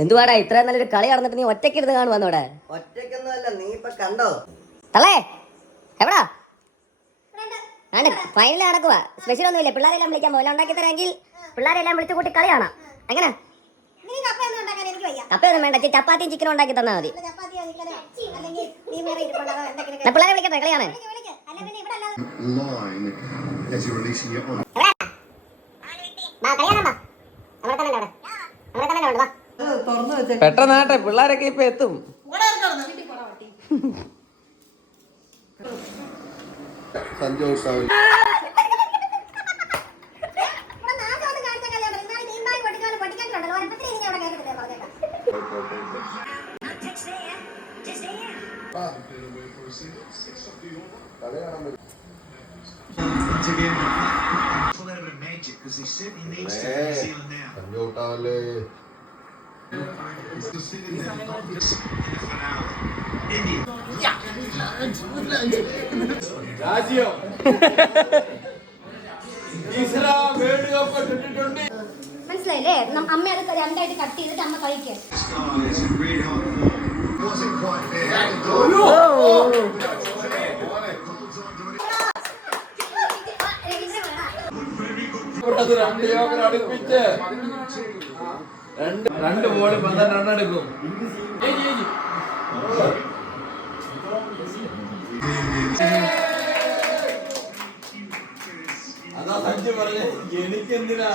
എന്തുവാടാ ഇത്രയും നല്ലൊരു കളി നടന്നിട്ട് നീ ഒറ്റയ്ക്ക് ഇരുന്ന് കാണുവാന്ന് ഇവിടെ? ഒറ്റയ്ക്കൊന്നുമല്ല, നീ ഇപ്പൊ കണ്ടോ? തള്ളേ എവിടാ? ഫൈനൽ നടക്കുക. സ്പെഷ്യൽ ഒന്നുമില്ല. പിള്ളേരെല്ലാം വിളിക്കാൻ പോലെ ഉണ്ടാക്കി തരാമെങ്കിൽ പിള്ളേരെല്ലാം വിളിച്ചു കൂട്ടി കളി കാണാം. എങ്ങനെ? കപ്പയൊന്നും വേണ്ട, ചപ്പാത്തിയും ചിക്കനും ഉണ്ടാക്കി തന്നാൽ മതി. പിള്ളേരെ വിളിക്കട്ടെ, കളി കാണാൻ. പെട്ടെന്നാട്ടെ, പിള്ളേരൊക്കെ ഇപ്പൊ എത്തും. സന്തോഷം. രാജ്യം മനസ്സിലായില്ലേ? അമ്മ അത് രണ്ടായിട്ട് കട്ട് ചെയ്തിട്ട് അമ്മ കഴിക്കുക. രണ്ട് ബോള് 12 റൺ എടുക്കും. അതാ സഞ്ജു പറഞ്ഞ എനിക്കെന്തിനാ